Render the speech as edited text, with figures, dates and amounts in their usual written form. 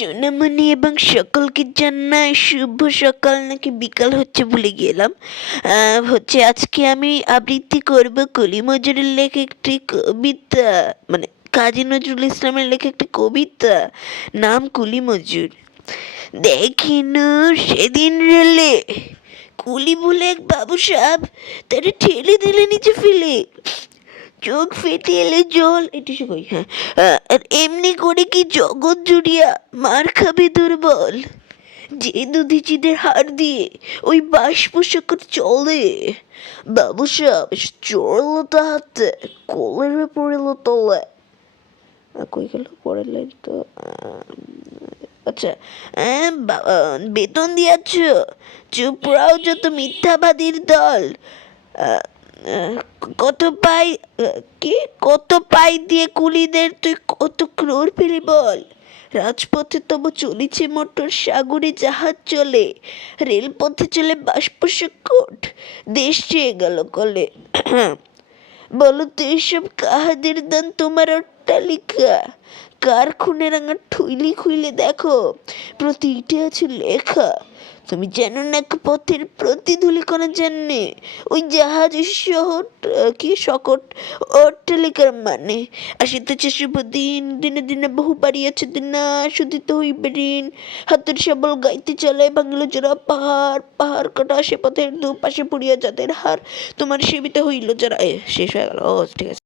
সোনামণি এবং সকলকে জানাই শুভ সকাল, নাকি বিকাল হচ্ছে ভুলে গেলাম। হচ্ছে আজকে আমি আবৃত্তি করব কলি মজুরের লেখা একটি কবিতা, মানে কাজী নজরুল ইসলামের লেখা একটি কবিতা, নাম কুলি মজুর। দেখিনু সেদিন রেলে কুলি বলে এক বাবু সাহেব তারা ঠেলে দিলে নিচে ফেলে, চোখ ফেটে এলে জল, এটি কই। হ্যাঁ, আর এমনি করে কি জগৎ জুড়িয়া মার খাবে দুর্বল, যে দুধিচিদের হার দিয়ে ওই বাষ্প শকর চলে। বাবু সাহেব চড়ল তাহাতে কলেরে পড়িল তলে। কই গেল পরের লাইন তো? আচ্ছা, বেতন দিয়াছ, চুপ রাও যত মিথ্যাবাদীর দল। কত পাই, কি কত পাই দিয়ে কুলিদের তুই কত ক্রোর পেলি বল। রাজপথে তবু চলিছে মোটর, সাগরে জাহাজ চলে, রেলপথে চলে বাষ্পশকট, দেশ চেয়ে গেল কলে। বলো তো এসব কাহাদের দান তোমার অট্টালিকা? কার খুনে রাঙা ঠুইলি খুইলে দেখো, প্রতি ইটে আছে লেখা। তুমি জানো না পথের প্রতি ধূলিকণা জানে ওই জাহাজ শহর কি সকট অট্টালিকার মানে। আসিতেছে শুভ দিন, দিনে দিনে বহু বাড়িয়াছে দিনা, শুধিত হইবে ঋণ। হাতের সবল গাইতে চলে ভাঙিল যারা পাহাড়, পাহাড় কাটা সে পথের দুপাশে পুড়িয়া যাদের হার, তোমার সেবিতে হইল যারা। শেষ হয়ে গেল। ও ঠিক আছে।